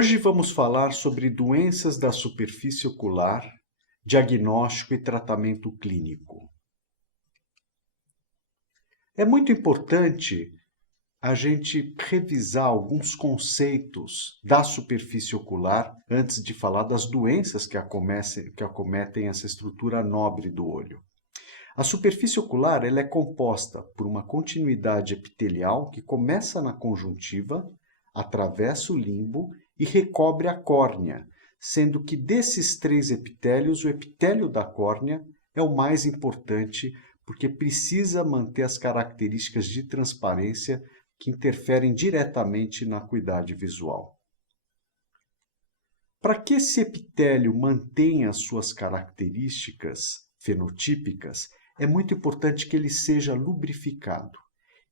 Hoje vamos falar sobre doenças da superfície ocular, diagnóstico e tratamento clínico. É muito importante a gente revisar alguns conceitos da superfície ocular antes de falar das doenças que acometem essa estrutura nobre do olho. A superfície ocular ela é composta por uma continuidade epitelial que começa na conjuntiva, atravessa o limbo e recobre a córnea, sendo que desses três epitélios, o epitélio da córnea é o mais importante porque precisa manter as características de transparência que interferem diretamente na acuidade visual. Para que esse epitélio mantenha as suas características fenotípicas, é muito importante que ele seja lubrificado.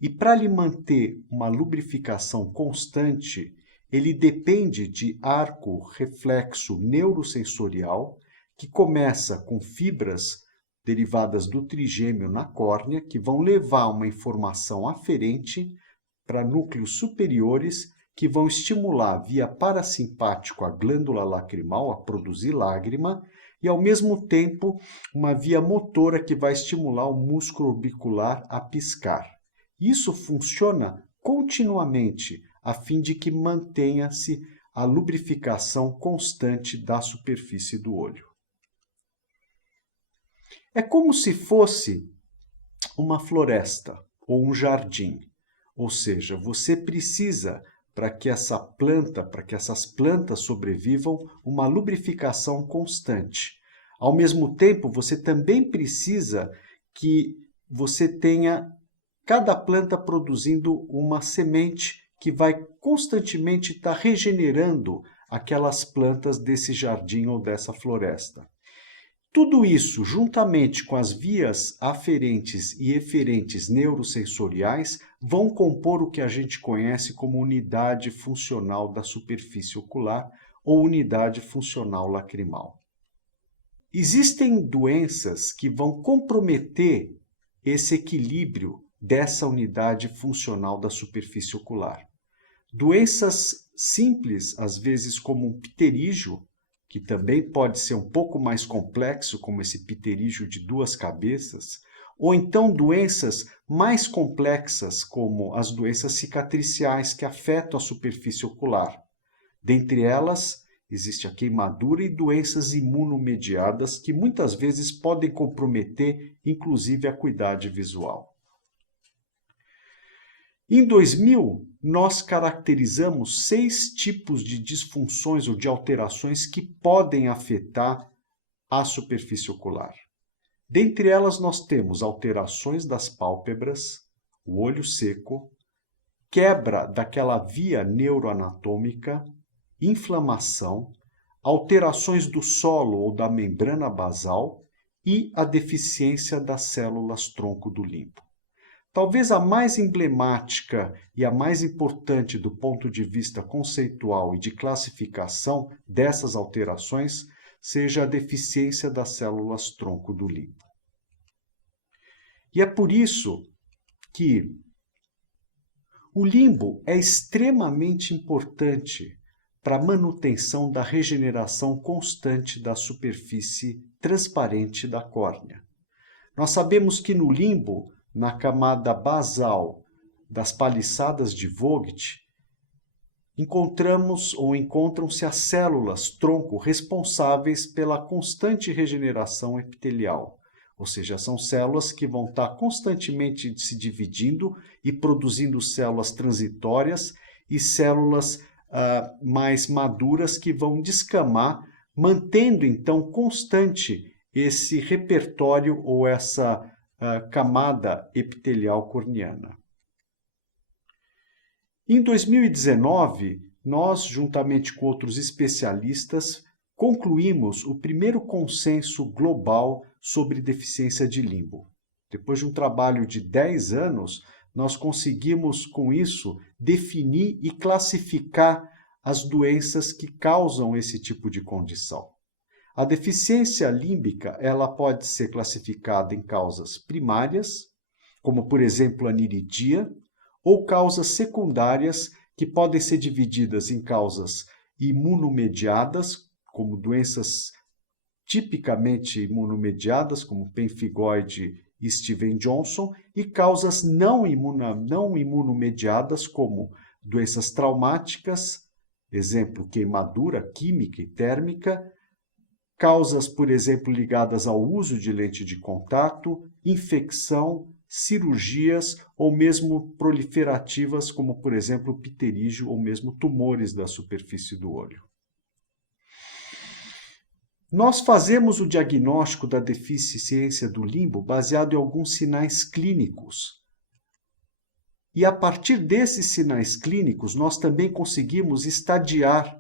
E para lhe manter uma lubrificação constante, ele depende de arco reflexo neurosensorial, que começa com fibras derivadas do trigêmeo na córnea, que vão levar uma informação aferente para núcleos superiores, que vão estimular via parasimpático a glândula lacrimal a produzir lágrima, e ao mesmo tempo uma via motora que vai estimular o músculo orbicular a piscar. Isso funciona continuamente, a fim de que mantenha-se a lubrificação constante da superfície do olho. É como se fosse uma floresta ou um jardim, ou seja, você precisa, para que essas plantas sobrevivam, uma lubrificação constante. Ao mesmo tempo, você também precisa que você tenha cada planta produzindo uma semente que vai constantemente estar regenerando aquelas plantas desse jardim ou dessa floresta. Tudo isso, juntamente com as vias aferentes e eferentes neurosensoriais, vão compor o que a gente conhece como unidade funcional da superfície ocular ou unidade funcional lacrimal. Existem doenças que vão comprometer esse equilíbrio dessa unidade funcional da superfície ocular. Doenças simples, às vezes como um pterígio, que também pode ser um pouco mais complexo, como esse pterígio de duas cabeças, ou então doenças mais complexas, como as doenças cicatriciais que afetam a superfície ocular. Dentre elas, existe a queimadura e doenças imunomediadas que muitas vezes podem comprometer, inclusive, a acuidade visual. Em 2000, nós caracterizamos 6 tipos de disfunções ou de alterações que podem afetar a superfície ocular. Dentre elas, nós temos alterações das pálpebras, o olho seco, quebra daquela via neuroanatômica, inflamação, alterações do solo ou da membrana basal e a deficiência das células tronco do limbo. Talvez a mais emblemática e a mais importante do ponto de vista conceitual e de classificação dessas alterações seja a deficiência das células tronco do limbo. E é por isso que o limbo é extremamente importante para a manutenção da regeneração constante da superfície transparente da córnea. Nós sabemos que no limbo, na camada basal das paliçadas de Vogt, encontram-se as células tronco responsáveis pela constante regeneração epitelial, ou seja, são células que vão estar constantemente se dividindo e produzindo células transitórias e células mais maduras que vão descamar, mantendo então constante esse repertório ou essa camada epitelial corneana. Em 2019, nós, juntamente com outros especialistas, concluímos o primeiro consenso global sobre deficiência de limbo. Depois de um trabalho de 10 anos, nós conseguimos, com isso, definir e classificar as doenças que causam esse tipo de condição. A deficiência límbica ela pode ser classificada em causas primárias, como, por exemplo, a aniridia, ou causas secundárias, que podem ser divididas em causas imunomediadas, como doenças tipicamente imunomediadas, como pemfigoide e Stevens-Johnson, e causas não imunomediadas, como doenças traumáticas, exemplo, queimadura química e térmica, causas, por exemplo, ligadas ao uso de lente de contato, infecção, cirurgias ou mesmo proliferativas, como, por exemplo, pterígio ou mesmo tumores da superfície do olho. Nós fazemos o diagnóstico da deficiência do limbo baseado em alguns sinais clínicos. E a partir desses sinais clínicos, nós também conseguimos estadiar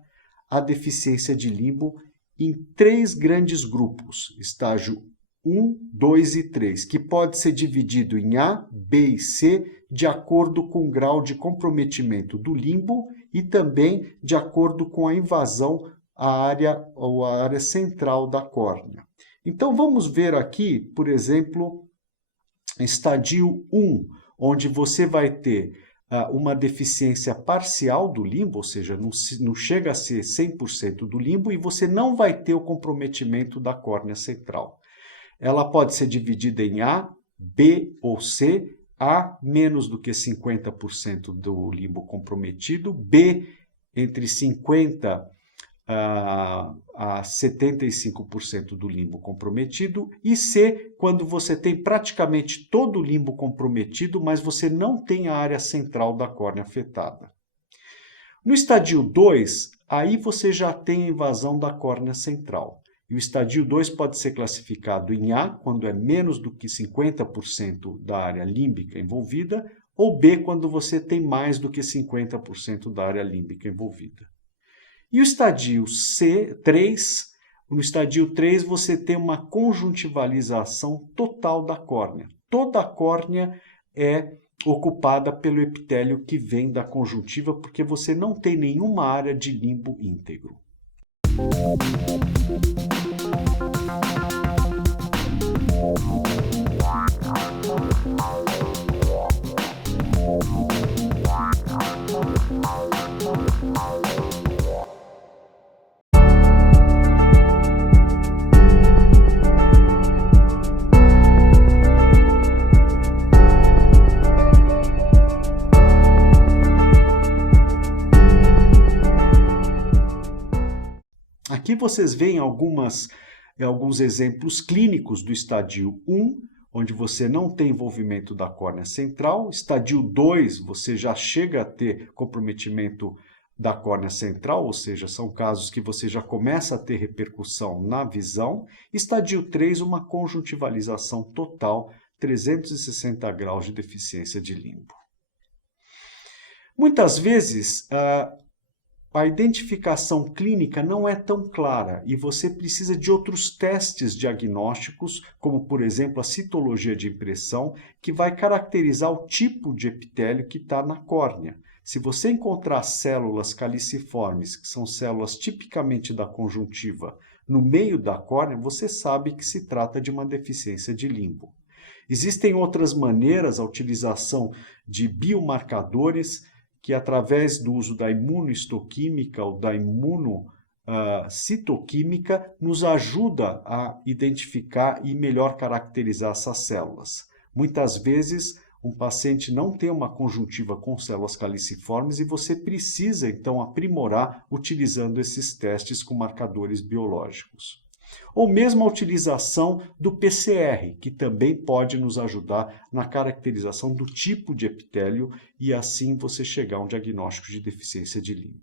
a deficiência de limbo em 3 grandes grupos, estágio 1, 2 e 3, que pode ser dividido em A, B e C, de acordo com o grau de comprometimento do limbo e também de acordo com a invasão à área central da córnea. Então vamos ver aqui, por exemplo, estadio 1, onde você vai ter uma deficiência parcial do limbo, ou seja, não chega a ser 100% do limbo, e você não vai ter o comprometimento da córnea central. Ela pode ser dividida em A, B ou C. A, menos do que 50% do limbo comprometido, B, entre 50% a 75% do limbo comprometido, e C, quando você tem praticamente todo o limbo comprometido, mas você não tem a área central da córnea afetada. No estadio 2, aí você já tem a invasão da córnea central. E o estadio 2 pode ser classificado em A, quando é menos do que 50% da área límbica envolvida, ou B, quando você tem mais do que 50% da área límbica envolvida. E o estadio 3, no estadio 3 você tem uma conjuntivalização total da córnea. Toda a córnea é ocupada pelo epitélio que vem da conjuntiva, porque você não tem nenhuma área de limbo íntegro. Aqui vocês veem alguns exemplos clínicos do estadio 1, onde você não tem envolvimento da córnea central. Estadio 2, você já chega a ter comprometimento da córnea central, ou seja, são casos que você já começa a ter repercussão na visão. Estadio 3, uma conjuntivalização total, 360 graus de deficiência de limbo. Muitas vezes, a identificação clínica não é tão clara e você precisa de outros testes diagnósticos, como, por exemplo, a citologia de impressão, que vai caracterizar o tipo de epitélio que está na córnea. Se você encontrar células caliciformes, que são células tipicamente da conjuntiva, no meio da córnea, você sabe que se trata de uma deficiência de limbo. Existem outras maneiras, a utilização de biomarcadores, que através do uso da imunohistoquímica ou da imunocitoquímica nos ajuda a identificar e melhor caracterizar essas células. Muitas vezes um paciente não tem uma conjuntiva com células caliciformes e você precisa então aprimorar utilizando esses testes com marcadores biológicos. Ou mesmo a utilização do PCR, que também pode nos ajudar na caracterização do tipo de epitélio e assim você chegar a um diagnóstico de deficiência de limbo.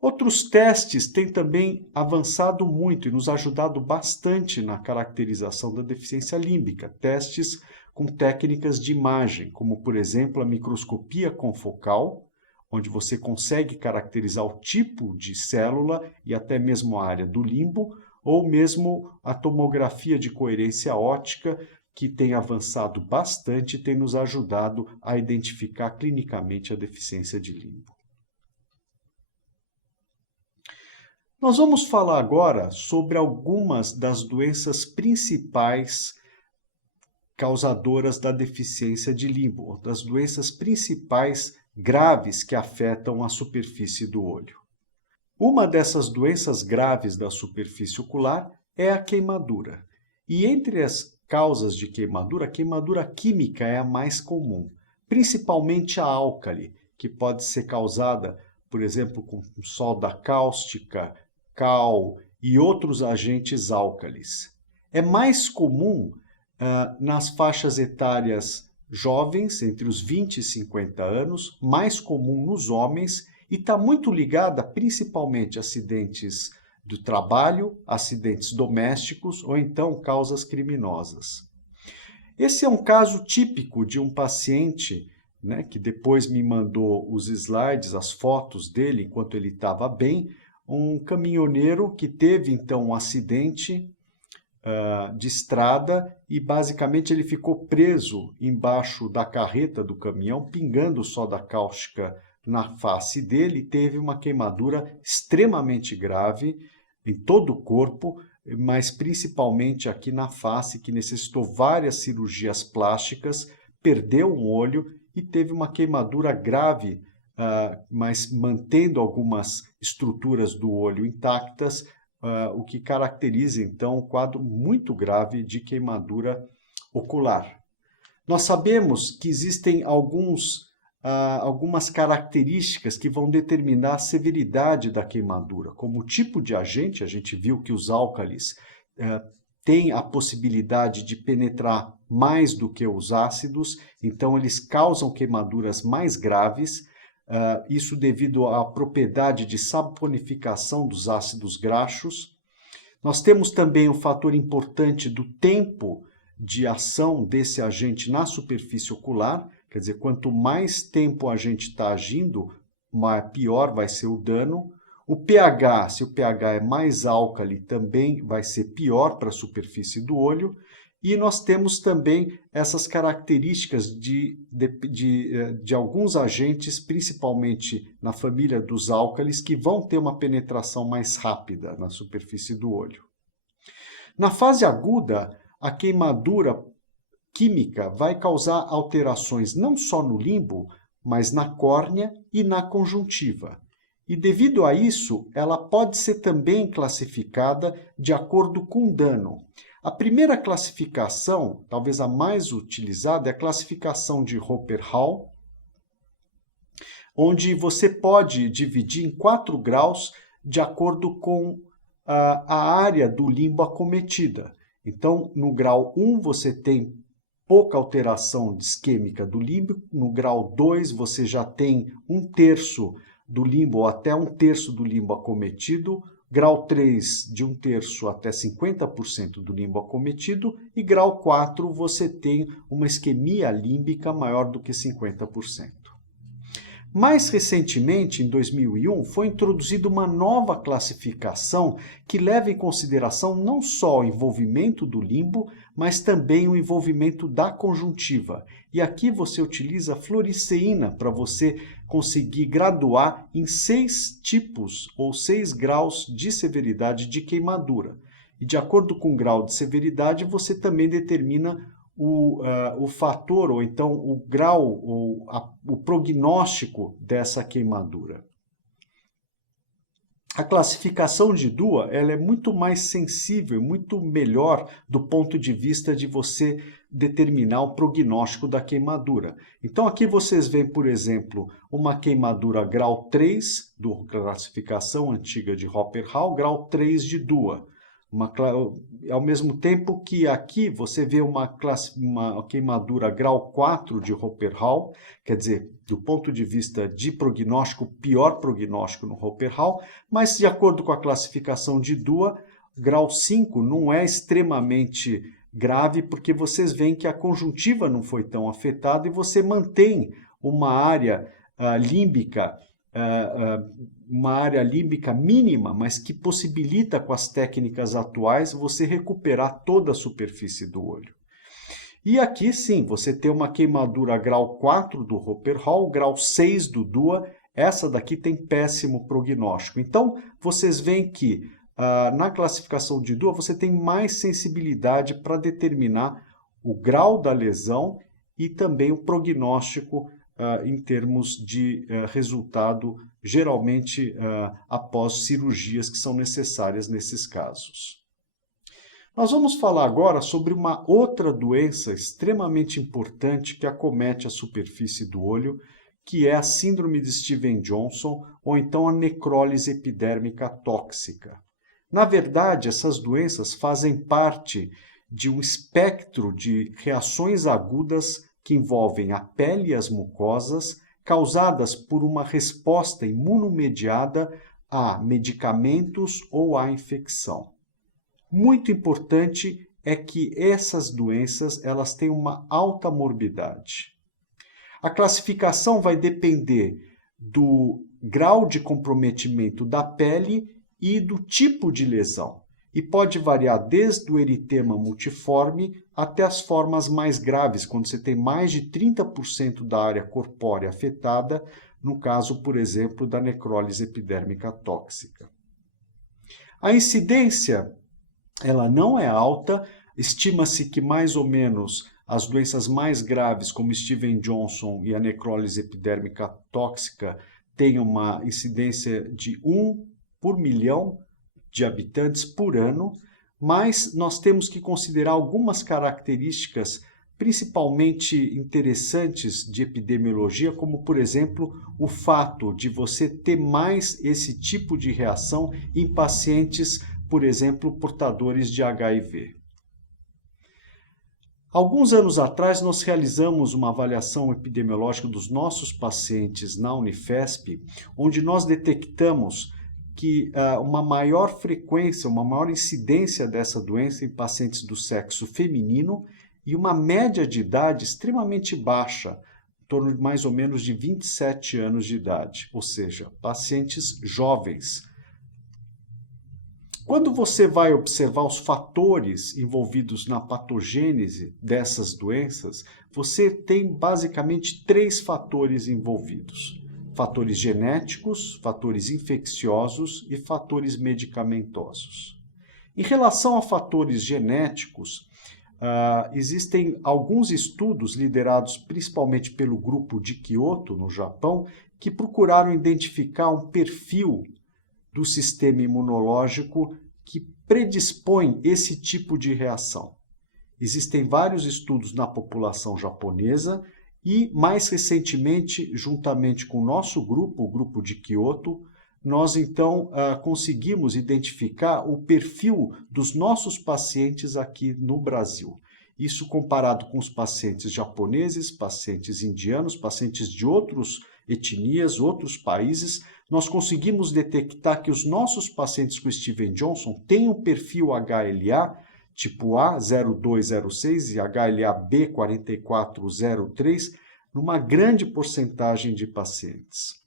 Outros testes têm também avançado muito e nos ajudado bastante na caracterização da deficiência límbica. Testes com técnicas de imagem, como por exemplo a microscopia confocal, onde você consegue caracterizar o tipo de célula e até mesmo a área do limbo, ou mesmo a tomografia de coerência óptica, que tem avançado bastante e tem nos ajudado a identificar clinicamente a deficiência de limbo. Nós vamos falar agora sobre algumas das doenças principais causadoras da deficiência de limbo, ou das doenças principais graves que afetam a superfície do olho. Uma dessas doenças graves da superfície ocular é a queimadura. E entre as causas de queimadura, a queimadura química é a mais comum, principalmente a álcali, que pode ser causada, por exemplo, com soda cáustica, cal e outros agentes álcalis. É mais comum nas faixas etárias jovens, entre os 20 e 50 anos, mais comum nos homens e está muito ligada principalmente a acidentes do trabalho, acidentes domésticos ou então causas criminosas. Esse é um caso típico de um paciente, né, que depois me mandou os slides, as fotos dele enquanto ele estava bem, um caminhoneiro que teve então um acidente de estrada e basicamente ele ficou preso embaixo da carreta do caminhão, pingando soda cáustica na face dele, teve uma queimadura extremamente grave em todo o corpo, mas principalmente aqui na face, que necessitou várias cirurgias plásticas, perdeu um olho e teve uma queimadura grave, mas mantendo algumas estruturas do olho intactas, o que caracteriza, então, um quadro muito grave de queimadura ocular. Nós sabemos que existem algumas características que vão determinar a severidade da queimadura, como o tipo de agente. A gente viu que os álcalis têm a possibilidade de penetrar mais do que os ácidos, então eles causam queimaduras mais graves, isso devido à propriedade de saponificação dos ácidos graxos. Nós temos também um fator importante do tempo de ação desse agente na superfície ocular, quer dizer, quanto mais tempo a gente está agindo, pior vai ser o dano. O pH, se o pH é mais álcali, também vai ser pior para a superfície do olho. E nós temos também essas características de alguns agentes, principalmente na família dos álcalis, que vão ter uma penetração mais rápida na superfície do olho. Na fase aguda, a queimadura química vai causar alterações não só no limbo, mas na córnea e na conjuntiva. E devido a isso, ela pode ser também classificada de acordo com o dano. A primeira classificação, talvez a mais utilizada, é a classificação de Roper-Hall, onde você pode dividir em 4 graus de acordo com a área do limbo acometida. Então, no grau 1 você tem pouca alteração isquêmica do limbo, no grau 2 você já tem 1/3 do limbo ou até 1/3 do limbo acometido, grau 3 de 1/3 até 50% do limbo acometido e grau 4 você tem uma isquemia límbica maior do que 50%. Mais recentemente, em 2001, foi introduzida uma nova classificação que leva em consideração não só o envolvimento do limbo, mas também o envolvimento da conjuntiva. E aqui você utiliza a fluoresceína para você conseguir graduar em 6 tipos ou 6 graus de severidade de queimadura. E de acordo com o grau de severidade, você também determina o fator, ou então o grau, ou o prognóstico dessa queimadura. A classificação de Dua ela é muito mais sensível, muito melhor do ponto de vista de você determinar o prognóstico da queimadura. Então aqui vocês veem, por exemplo, uma queimadura grau 3, da classificação antiga de Roper-Hall, grau 3 de Dua. Ao mesmo tempo que aqui você vê uma queimadura grau 4 de Roper-Hall, quer dizer, do ponto de vista de prognóstico, pior prognóstico no Roper-Hall, mas de acordo com a classificação de Dua, grau 5 não é extremamente grave, porque vocês veem que a conjuntiva não foi tão afetada e você mantém uma área límbica, uma área límbica mínima, mas que possibilita com as técnicas atuais você recuperar toda a superfície do olho. E aqui sim, você tem uma queimadura grau 4 do Roper-Hall, grau 6 do Dua, essa daqui tem péssimo prognóstico. Então, vocês veem que na classificação de Dua você tem mais sensibilidade para determinar o grau da lesão e também o prognóstico em termos de resultado geralmente após cirurgias que são necessárias nesses casos. Nós vamos falar agora sobre uma outra doença extremamente importante que acomete a superfície do olho, que é a síndrome de Stevens-Johnson, ou então a necrólise epidérmica tóxica. Na verdade, essas doenças fazem parte de um espectro de reações agudas que envolvem a pele e as mucosas, causadas por uma resposta imunomediada a medicamentos ou à infecção. Muito importante é que essas doenças elas têm uma alta morbidade. A classificação vai depender do grau de comprometimento da pele e do tipo de lesão, e pode variar desde o eritema multiforme até as formas mais graves, quando você tem mais de 30% da área corpórea afetada, no caso, por exemplo, da necrólise epidérmica tóxica. A incidência ela não é alta, estima-se que mais ou menos as doenças mais graves, como Stevens-Johnson e a necrólise epidérmica tóxica, tenham uma incidência de 1 por milhão de habitantes por ano, mas nós temos que considerar algumas características principalmente interessantes de epidemiologia, como, por exemplo, o fato de você ter mais esse tipo de reação em pacientes, por exemplo, portadores de HIV. Alguns anos atrás, nós realizamos uma avaliação epidemiológica dos nossos pacientes na Unifesp, onde nós detectamos que uma maior frequência, uma maior incidência dessa doença em pacientes do sexo feminino e uma média de idade extremamente baixa, em torno de mais ou menos de 27 anos de idade, ou seja, pacientes jovens. Quando você vai observar os fatores envolvidos na patogênese dessas doenças, você tem basicamente 3 fatores envolvidos: fatores genéticos, fatores infecciosos e fatores medicamentosos. Em relação a fatores genéticos, existem alguns estudos liderados principalmente pelo grupo de Kyoto, no Japão, que procuraram identificar um perfil do sistema imunológico que predispõe esse tipo de reação. Existem vários estudos na população japonesa e, mais recentemente, juntamente com o nosso grupo, o grupo de Kyoto, nós então conseguimos identificar o perfil dos nossos pacientes aqui no Brasil. Isso comparado com os pacientes japoneses, pacientes indianos, pacientes de outras etnias, outros países, nós conseguimos detectar que os nossos pacientes com Stevens-Johnson têm um perfil HLA tipo A 0206 e HLA-B 4403 numa grande porcentagem de pacientes.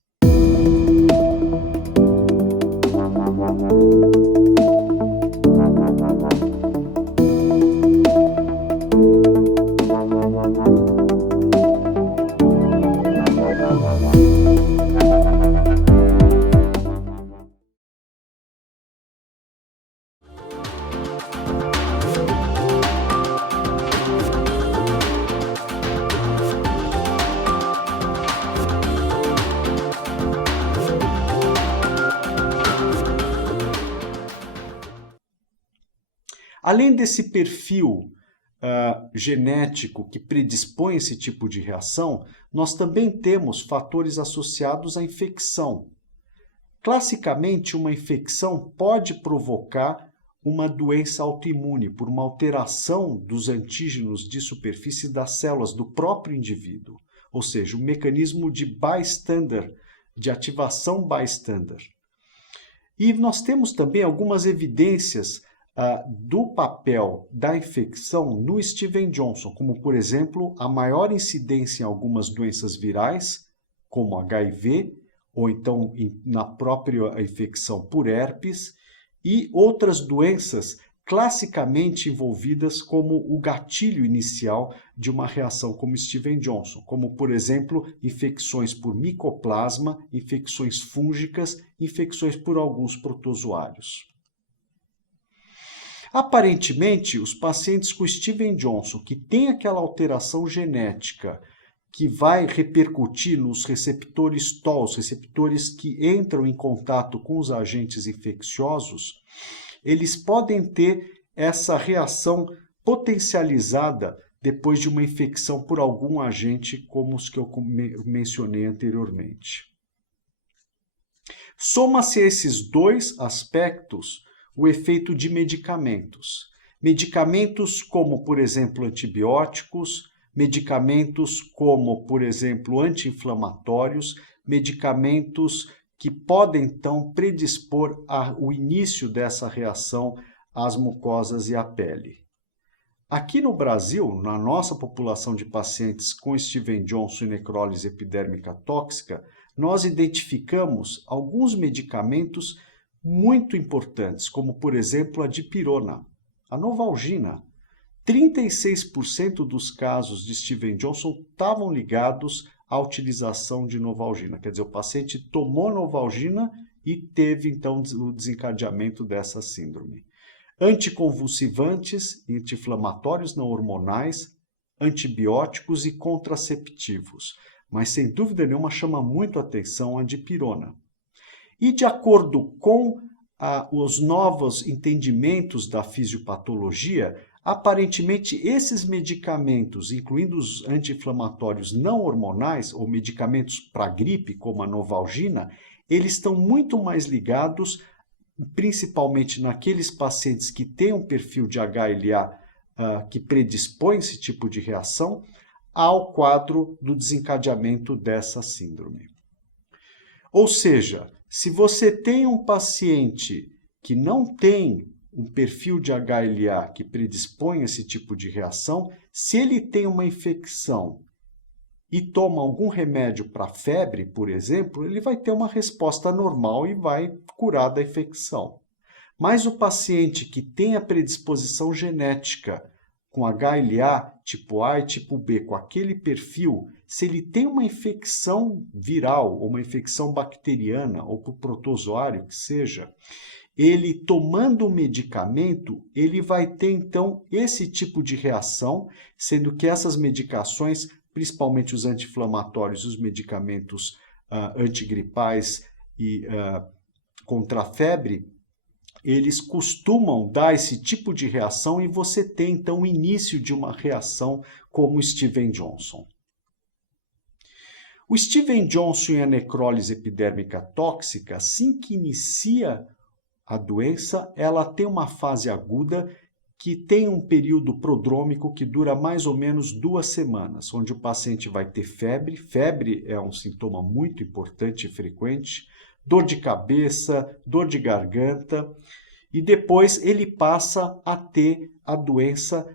Além desse perfil genético que predispõe esse tipo de reação, nós também temos fatores associados à infecção. Classicamente, uma infecção pode provocar uma doença autoimune por uma alteração dos antígenos de superfície das células do próprio indivíduo, ou seja, um mecanismo de bystander, de ativação bystander. E nós temos também algumas evidências do papel da infecção no Stevens-Johnson, como, por exemplo, a maior incidência em algumas doenças virais, como HIV, ou então na própria infecção por herpes, e outras doenças classicamente envolvidas como o gatilho inicial de uma reação como Stevens-Johnson, como, por exemplo, infecções por micoplasma, infecções fúngicas, infecções por alguns protozoários. Aparentemente, os pacientes com Stevens-Johnson que têm aquela alteração genética que vai repercutir nos receptores TOL, os receptores que entram em contato com os agentes infecciosos, eles podem ter essa reação potencializada depois de uma infecção por algum agente como os que eu mencionei anteriormente. Soma-se a esses dois aspectos o efeito de medicamentos. Medicamentos como, por exemplo, antibióticos, medicamentos como, por exemplo, anti-inflamatórios, medicamentos que podem, então, predispor ao início dessa reação às mucosas e à pele. Aqui no Brasil, na nossa população de pacientes com Stevens Johnson e necrólise epidérmica tóxica, nós identificamos alguns medicamentos muito importantes, como, por exemplo, a dipirona, a novalgina. 36% dos casos de Stevens Johnson estavam ligados à utilização de novalgina. Quer dizer, o paciente tomou novalgina e teve, então, o desencadeamento dessa síndrome. Anticonvulsivantes, anti-inflamatórios não hormonais, antibióticos e contraceptivos. Mas, sem dúvida nenhuma, chama muito a atenção a dipirona. E, de acordo com os novos entendimentos da fisiopatologia, aparentemente esses medicamentos, incluindo os anti-inflamatórios não hormonais ou medicamentos para gripe, como a novalgina, eles estão muito mais ligados, principalmente naqueles pacientes que têm um perfil de HLA que predispõe esse tipo de reação, ao quadro do desencadeamento dessa síndrome. Ou seja, se você tem um paciente que não tem um perfil de HLA que predispõe a esse tipo de reação, se ele tem uma infecção e toma algum remédio para febre, por exemplo, ele vai ter uma resposta normal e vai curar da infecção. Mas o paciente que tem a predisposição genética com HLA tipo A e tipo B, com aquele perfil, se ele tem uma infecção viral ou uma infecção bacteriana ou por protozoário que seja, ele tomando o medicamento, ele vai ter então esse tipo de reação, sendo que essas medicações, principalmente os anti-inflamatórios, os medicamentos antigripais e contra a febre, eles costumam dar esse tipo de reação e você tem então o início de uma reação como o Stevens Johnson. O Stevens Johnson e a necrólise epidérmica tóxica, assim que inicia a doença, ela tem uma fase aguda que tem um período prodrômico que dura mais ou menos 2 semanas, onde o paciente vai ter febre. Febre é um sintoma muito importante e frequente, dor de cabeça, dor de garganta, e depois ele passa a ter a doença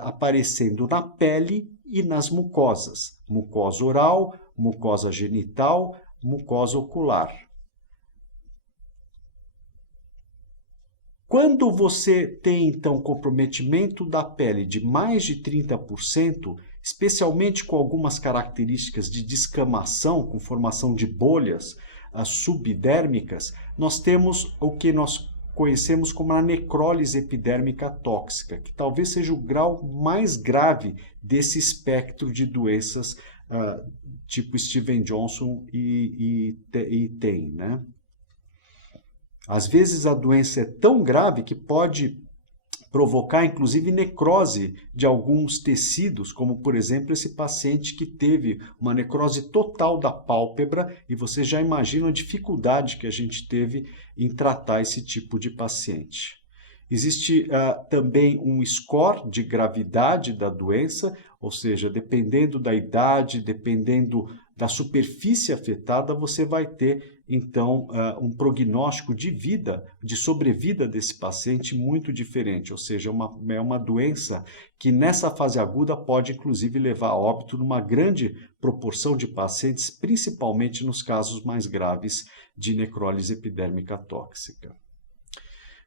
aparecendo na pele e nas mucosas, mucosa oral, mucosa genital, mucosa ocular. Quando você tem, então, comprometimento da pele de mais de 30%, especialmente com algumas características de descamação, com formação de bolhas subdérmicas, nós temos o que nós conhecemos como a necrólise epidérmica tóxica, que talvez seja o grau mais grave desse espectro de doenças tipo Stevens Johnson e tem, né? Às vezes a doença é tão grave que pode provocar, inclusive, necrose de alguns tecidos, como, por exemplo, esse paciente que teve uma necrose total da pálpebra, e você já imagina a dificuldade que a gente teve em tratar esse tipo de paciente. Existe também um score de gravidade da doença, ou seja, dependendo da idade, dependendo da superfície afetada, você vai ter, então, um prognóstico de vida, de sobrevida desse paciente muito diferente, ou seja, é uma doença que nessa fase aguda pode, inclusive, levar a óbito numa grande proporção de pacientes, principalmente nos casos mais graves de necrólise epidérmica tóxica.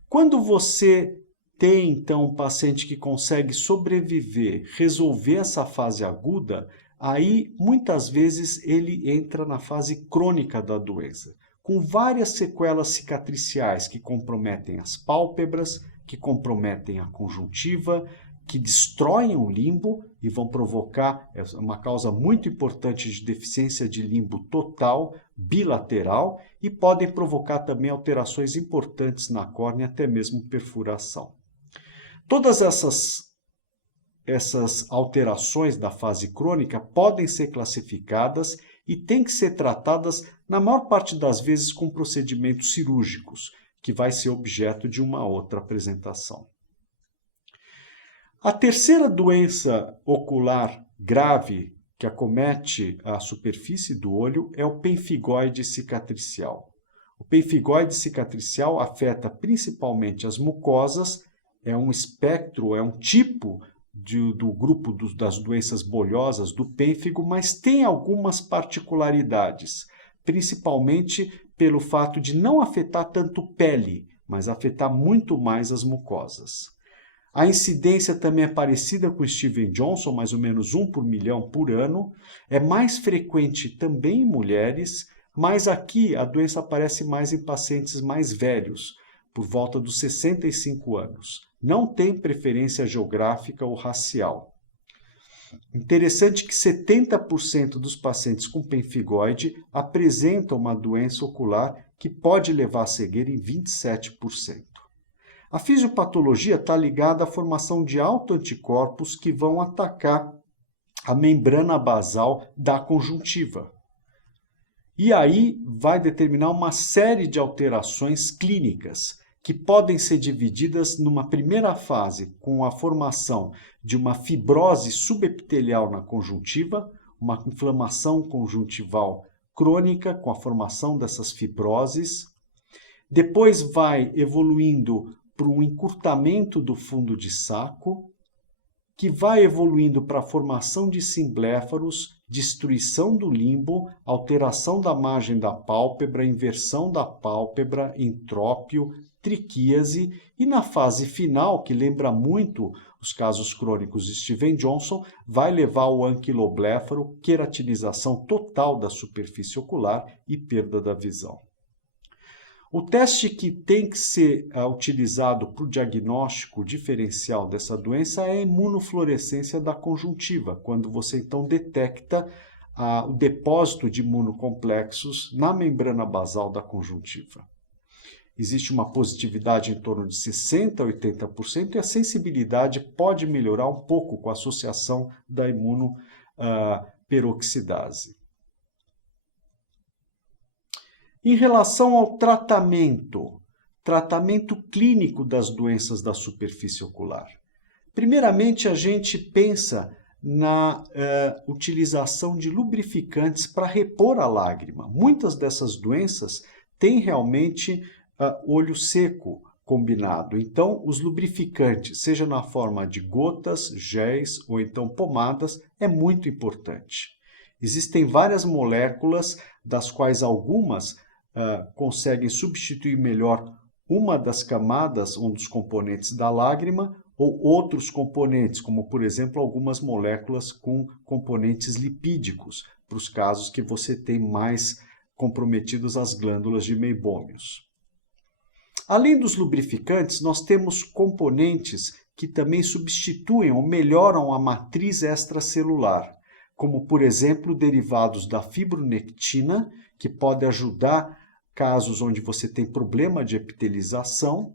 Quando você tem, então, um paciente que consegue sobreviver, resolver essa fase aguda, aí, muitas vezes, ele entra na fase crônica da doença, com várias sequelas cicatriciais que comprometem as pálpebras, que comprometem a conjuntiva, que destroem o limbo e vão provocar uma causa muito importante de deficiência de limbo total, bilateral, e podem provocar também alterações importantes na córnea, até mesmo perfuração. Todas essas alterações da fase crônica podem ser classificadas e têm que ser tratadas, na maior parte das vezes, com procedimentos cirúrgicos, que vai ser objeto de uma outra apresentação. A terceira doença ocular grave que acomete a superfície do olho é o pemfigoide cicatricial. O pemfigoide cicatricial afeta principalmente as mucosas, é um espectro, é um tipo do grupo das doenças bolhosas do pênfigo, mas tem algumas particularidades, principalmente pelo fato de não afetar tanto pele, mas afetar muito mais as mucosas. A incidência também é parecida com Steven Johnson, mais ou menos 1 por milhão por ano. É mais frequente também em mulheres, mas aqui a doença aparece mais em pacientes mais velhos, por volta dos 65 anos. Não tem preferência geográfica ou racial. Interessante que 70% dos pacientes com pemfigoide apresentam uma doença ocular que pode levar à cegueira em 27%. A fisiopatologia está ligada à formação de autoanticorpos que vão atacar a membrana basal da conjuntiva. E aí vai determinar uma série de alterações clínicas que podem ser divididas numa primeira fase com a formação de uma fibrose subepitelial na conjuntiva, uma inflamação conjuntival crônica com a formação dessas fibroses. Depois vai evoluindo para um encurtamento do fundo de saco, que vai evoluindo para a formação de simbléfaros, destruição do limbo, alteração da margem da pálpebra, inversão da pálpebra, entrópio, triquíase, e na fase final, que lembra muito os casos crônicos de Steven Johnson, vai levar ao anquilobléfaro, queratinização total da superfície ocular e perda da visão. O teste que tem que ser utilizado para o diagnóstico diferencial dessa doença é a imunofluorescência da conjuntiva, quando você então detecta o depósito de imunocomplexos na membrana basal da conjuntiva. Existe uma positividade em torno de 60% a 80% e a sensibilidade pode melhorar um pouco com a associação da imunoperoxidase. Em relação ao tratamento clínico das doenças da superfície ocular. Primeiramente, a gente pensa na utilização de lubrificantes para repor a lágrima. Muitas dessas doenças têm realmente olho seco combinado. Então, os lubrificantes, seja na forma de gotas, géis ou então pomadas, é muito importante. Existem várias moléculas, das quais algumas conseguem substituir melhor uma das camadas, um dos componentes da lágrima, ou outros componentes, como por exemplo algumas moléculas com componentes lipídicos, para os casos que você tem mais comprometidos as glândulas de meibômios. Além dos lubrificantes, nós temos componentes que também substituem ou melhoram a matriz extracelular, como por exemplo derivados da fibronectina, que pode ajudar casos onde você tem problema de epitelização.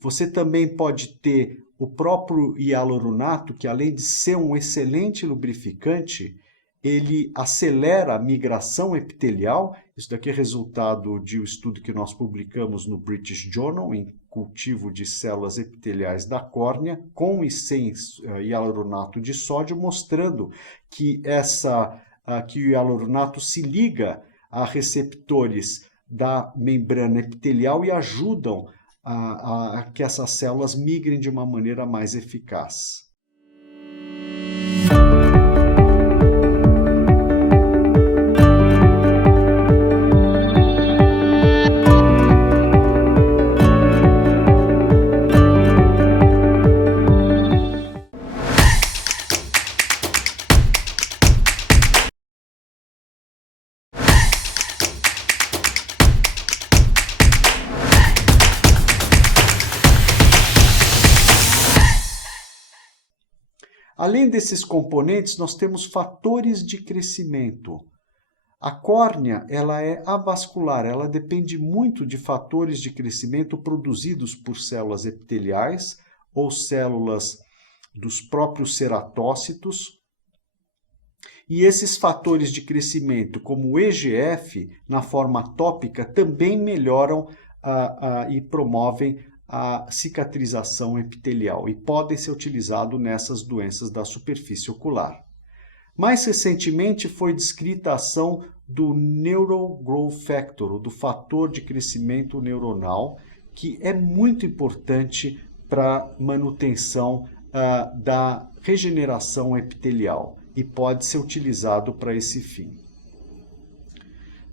Você também pode ter o próprio hialuronato, que além de ser um excelente lubrificante, ele acelera a migração epitelial. Isso daqui é resultado de um estudo que nós publicamos no British Journal, em cultivo de células epiteliais da córnea, com e sem hialuronato de sódio, mostrando que o hialuronato se liga a receptores da membrana epitelial e ajudam a que essas células migrem de uma maneira mais eficaz. Além desses componentes, nós temos fatores de crescimento. A córnea, ela é avascular, ela depende muito de fatores de crescimento produzidos por células epiteliais ou células dos próprios ceratócitos. E esses fatores de crescimento, como o EGF, na forma tópica, também melhoram e promovem a cicatrização epitelial e podem ser utilizados nessas doenças da superfície ocular. Mais recentemente foi descrita a ação do Neural Growth Factor, do fator de crescimento neuronal, que é muito importante para a manutenção da regeneração epitelial e pode ser utilizado para esse fim.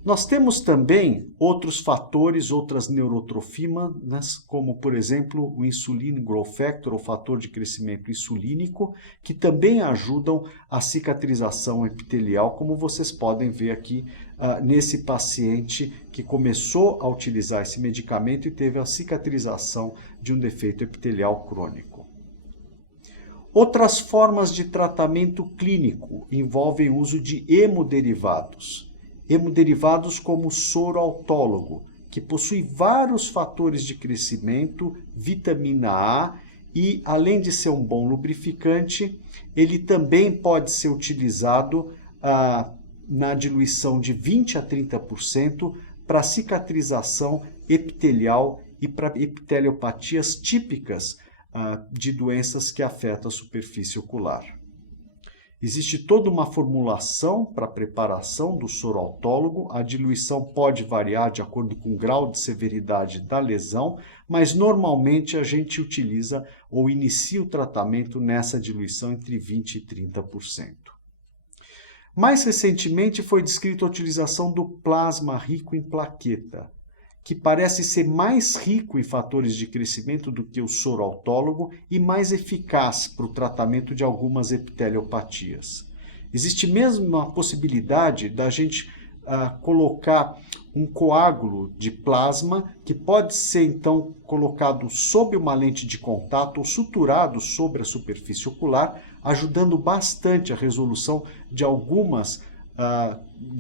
Nós temos também outros fatores, outras neurotrofinas, como, por exemplo, o Insulin Growth Factor, o fator de crescimento insulínico, que também ajudam a cicatrização epitelial, como vocês podem ver aqui nesse paciente que começou a utilizar esse medicamento e teve a cicatrização de um defeito epitelial crônico. Outras formas de tratamento clínico envolvem o uso de hemoderivados. Hemoderivados como o soro autólogo, que possui vários fatores de crescimento, vitamina A e, além de ser um bom lubrificante, ele também pode ser utilizado na diluição de 20 a 30% para cicatrização epitelial e para epiteliopatias típicas de doenças que afetam a superfície ocular. Existe toda uma formulação para a preparação do soro autólogo. A diluição pode variar de acordo com o grau de severidade da lesão, mas normalmente a gente utiliza ou inicia o tratamento nessa diluição entre 20% e 30%. Mais recentemente foi descrita a utilização do plasma rico em plaqueta, que parece ser mais rico em fatores de crescimento do que o soro autólogo e mais eficaz para o tratamento de algumas epiteliopatias. Existe mesmo a possibilidade da gente colocar um coágulo de plasma que pode ser então colocado sob uma lente de contato ou suturado sobre a superfície ocular, ajudando bastante a resolução de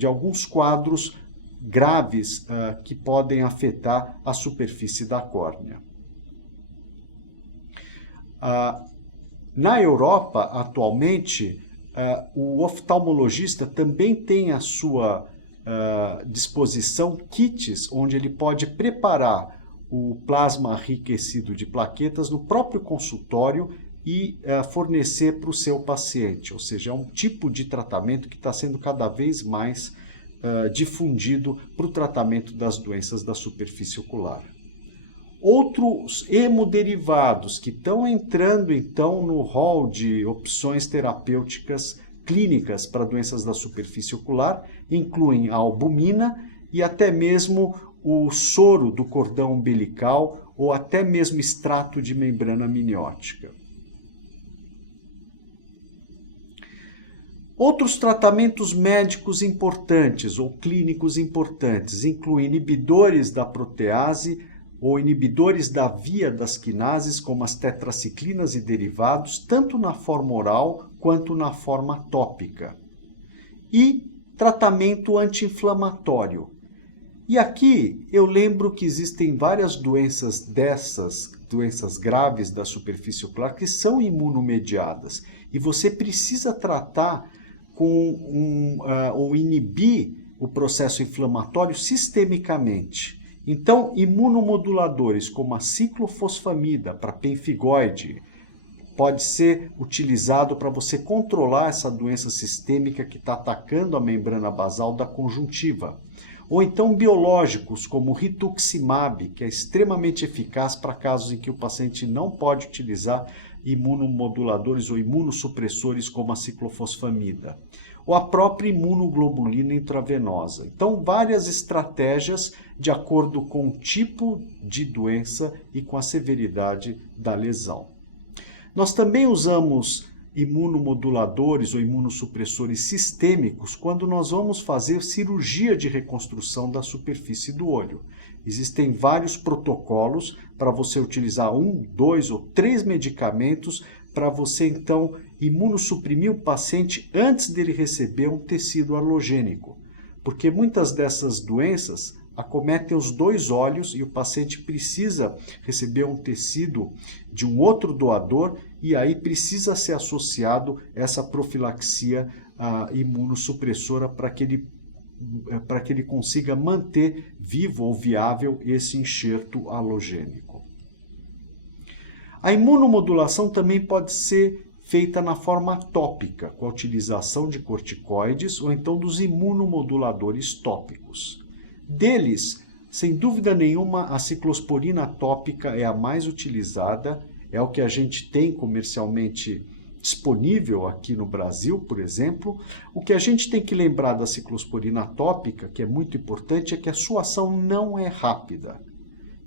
alguns quadros graves que podem afetar a superfície da córnea. Na Europa, atualmente, o oftalmologista também tem à sua disposição kits onde ele pode preparar o plasma enriquecido de plaquetas no próprio consultório e fornecer para o seu paciente. Ou seja, é um tipo de tratamento que está sendo cada vez mais difundido para o tratamento das doenças da superfície ocular. Outros hemoderivados que estão entrando então no rol de opções terapêuticas clínicas para doenças da superfície ocular incluem a albumina e até mesmo o soro do cordão umbilical ou até mesmo extrato de membrana amniótica. Outros tratamentos médicos importantes ou clínicos importantes incluem inibidores da protease ou inibidores da via das quinases, como as tetraciclinas e derivados, tanto na forma oral quanto na forma tópica. E tratamento anti-inflamatório. E aqui eu lembro que existem várias doenças doenças graves da superfície ocular, que são imunomediadas. E você precisa tratar ou inibir o processo inflamatório sistemicamente. Então, imunomoduladores como a ciclofosfamida para pemfigoide pode ser utilizado para você controlar essa doença sistêmica que está atacando a membrana basal da conjuntiva. Ou então biológicos como o rituximab, que é extremamente eficaz para casos em que o paciente não pode utilizar imunomoduladores ou imunossupressores como a ciclofosfamida, ou a própria imunoglobulina intravenosa. Então, várias estratégias de acordo com o tipo de doença e com a severidade da lesão. Nós também usamos imunomoduladores ou imunossupressores sistêmicos quando nós vamos fazer cirurgia de reconstrução da superfície do olho. Existem vários protocolos para você utilizar 1, 2 ou 3 medicamentos para você então imunossuprimir o paciente antes dele receber um tecido halogênico, porque muitas dessas doenças acometem os dois olhos e o paciente precisa receber um tecido de um outro doador e aí precisa ser associado essa profilaxia imunossupressora para que ele consiga manter vivo ou viável esse enxerto halogênico. A imunomodulação também pode ser feita na forma tópica, com a utilização de corticoides ou então dos imunomoduladores tópicos. Deles, sem dúvida nenhuma, a ciclosporina tópica é a mais utilizada, é o que a gente tem comercialmente disponível aqui no Brasil, por exemplo. O que a gente tem que lembrar da ciclosporina tópica, que é muito importante, é que a sua ação não é rápida.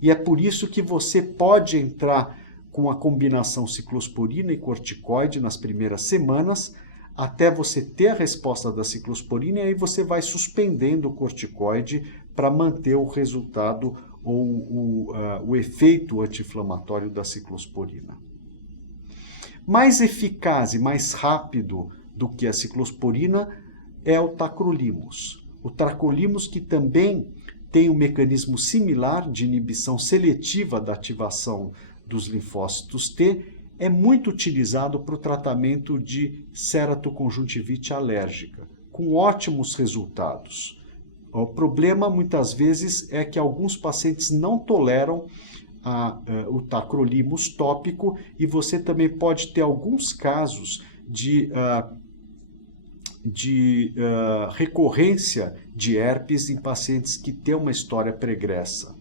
E é por isso que você pode entrar com a combinação ciclosporina e corticoide nas primeiras semanas, até você ter a resposta da ciclosporina, e aí você vai suspendendo o corticoide para manter o resultado ou o efeito anti-inflamatório da ciclosporina. Mais eficaz e mais rápido do que a ciclosporina é o tacrolimus. O tacrolimus, que também tem um mecanismo similar de inibição seletiva da ativação dos linfócitos T, é muito utilizado para o tratamento de ceratoconjuntivite alérgica, com ótimos resultados. O problema, muitas vezes, é que alguns pacientes não toleram o tacrolimus tópico e você também pode ter alguns casos de recorrência de herpes em pacientes que têm uma história pregressa.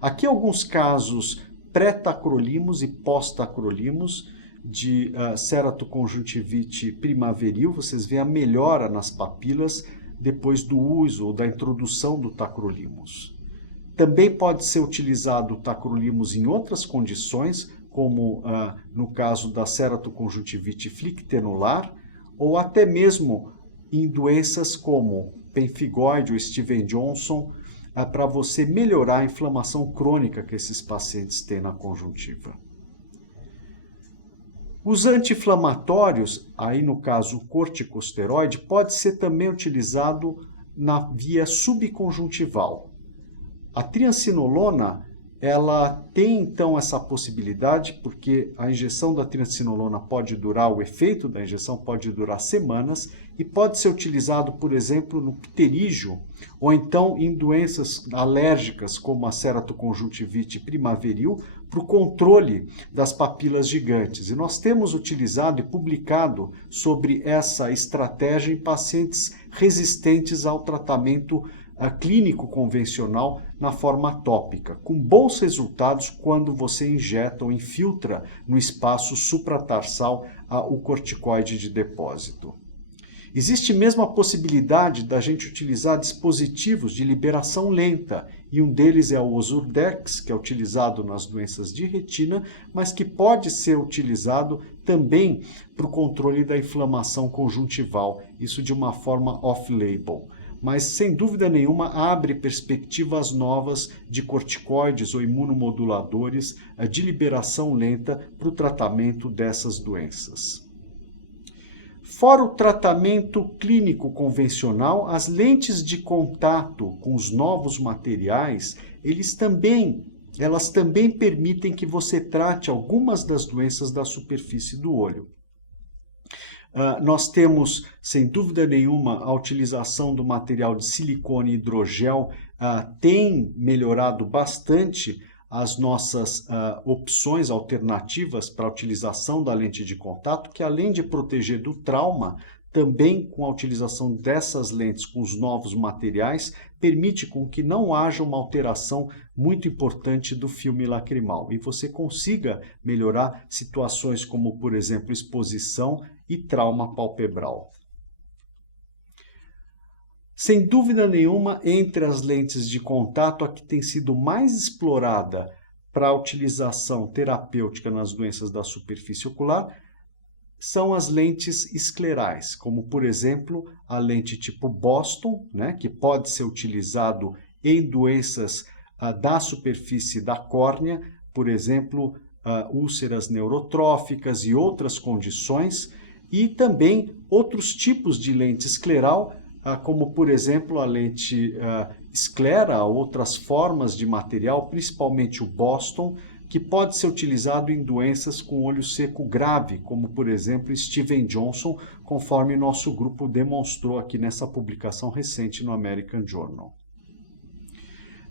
Aqui alguns casos pré-tacrolimus e pós-tacrolimus de ceratoconjuntivite primaveril. Vocês veem a melhora nas papilas depois do uso ou da introdução do tacrolimus. Também pode ser utilizado o tacrolimus em outras condições, como no caso da ceratoconjuntivite flictenular, ou até mesmo em doenças como pemphigoide ou Steven-Johnson, para você melhorar a inflamação crônica que esses pacientes têm na conjuntiva. Os anti-inflamatórios, aí no caso o corticosteroide, pode ser também utilizado na via subconjuntival. A triancinolona, ela tem então essa possibilidade, porque a injeção da triancinolona pode durar, o efeito da injeção pode durar semanas, e pode ser utilizado, por exemplo, no pterígio, ou então em doenças alérgicas, como a ceratoconjuntivite primaveril, para o controle das papilas gigantes. E nós temos utilizado e publicado sobre essa estratégia em pacientes resistentes ao tratamento clínico convencional na forma tópica, com bons resultados quando você injeta ou infiltra no espaço supratarsal o corticoide de depósito. Existe mesmo a possibilidade da gente utilizar dispositivos de liberação lenta, e um deles é o Ozurdex, que é utilizado nas doenças de retina, mas que pode ser utilizado também para o controle da inflamação conjuntival, isso de uma forma off-label. Mas, sem dúvida nenhuma, abre perspectivas novas de corticoides ou imunomoduladores de liberação lenta para o tratamento dessas doenças. Fora o tratamento clínico convencional, as lentes de contato com os novos materiais, elas também permitem que você trate algumas das doenças da superfície do olho. Nós temos, sem dúvida nenhuma, a utilização do material de silicone e hidrogel tem melhorado bastante as nossas opções alternativas para a utilização da lente de contato, que além de proteger do trauma, também com a utilização dessas lentes com os novos materiais, permite com que não haja uma alteração muito importante do filme lacrimal e você consiga melhorar situações como, por exemplo, exposição e trauma palpebral. Sem dúvida nenhuma, entre as lentes de contato, a que tem sido mais explorada para a utilização terapêutica nas doenças da superfície ocular são as lentes esclerais, como, por exemplo, a lente tipo Boston, né, que pode ser utilizado em doenças da superfície da córnea, por exemplo, úlceras neurotróficas e outras condições, e também outros tipos de lente escleral, como, por exemplo, a lente esclera, outras formas de material, principalmente o Boston, que pode ser utilizado em doenças com olho seco grave, como, por exemplo, Steven Johnson, conforme nosso grupo demonstrou aqui nessa publicação recente no American Journal.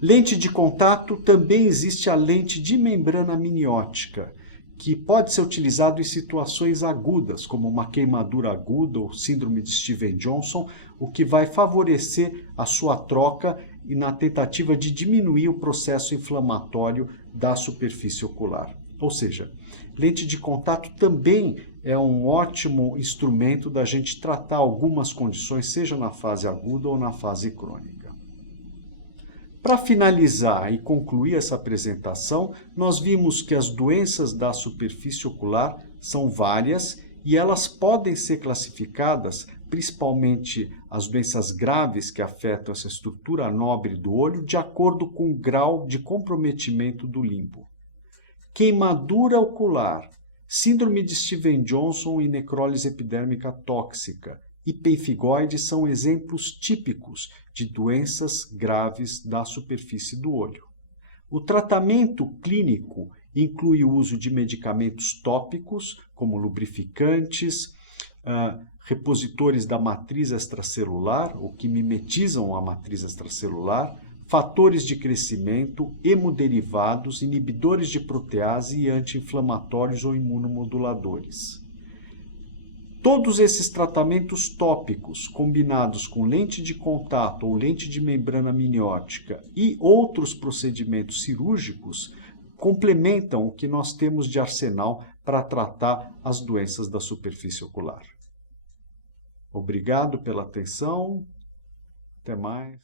Lente de contato, também existe a lente de membrana amniótica, que pode ser utilizado em situações agudas, como uma queimadura aguda ou síndrome de Steven Johnson, o que vai favorecer a sua troca e na tentativa de diminuir o processo inflamatório da superfície ocular. Ou seja, lente de contato também é um ótimo instrumento da gente tratar algumas condições, seja na fase aguda ou na fase crônica. Para finalizar e concluir essa apresentação, nós vimos que as doenças da superfície ocular são várias e elas podem ser classificadas, principalmente as doenças graves que afetam essa estrutura nobre do olho, de acordo com o grau de comprometimento do limbo. Queimadura ocular, síndrome de Steven Johnson e necrólise epidérmica tóxica e pemphigoide são exemplos típicos de doenças graves da superfície do olho. O tratamento clínico inclui o uso de medicamentos tópicos, como lubrificantes, repositores da matriz extracelular, ou que mimetizam a matriz extracelular, fatores de crescimento, hemoderivados, inibidores de protease e anti-inflamatórios ou imunomoduladores. Todos esses tratamentos tópicos, combinados com lente de contato ou lente de membrana amniótica e outros procedimentos cirúrgicos, complementam o que nós temos de arsenal para tratar as doenças da superfície ocular. Obrigado pela atenção. Até mais.